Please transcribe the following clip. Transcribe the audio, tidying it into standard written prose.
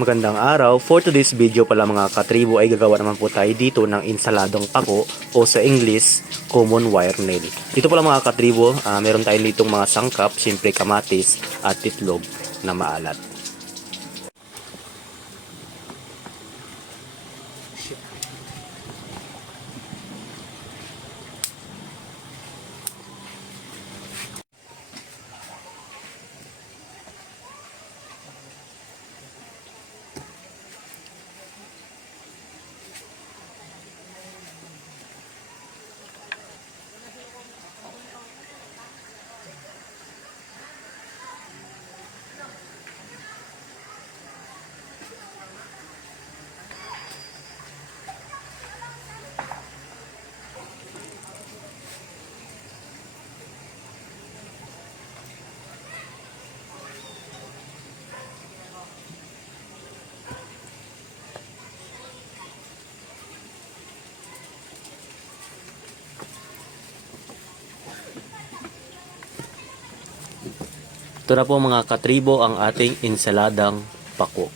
Magandang araw. For today's video pala mga katribo ay gagawa naman po tayo dito ng insaladong pako o sa English, common wire nail. Dito pala mga katribo, meron tayo ditong mga sangkap, siyempre kamatis at itlog na maalat. Ito na po mga katribo ang ating insaladang pako.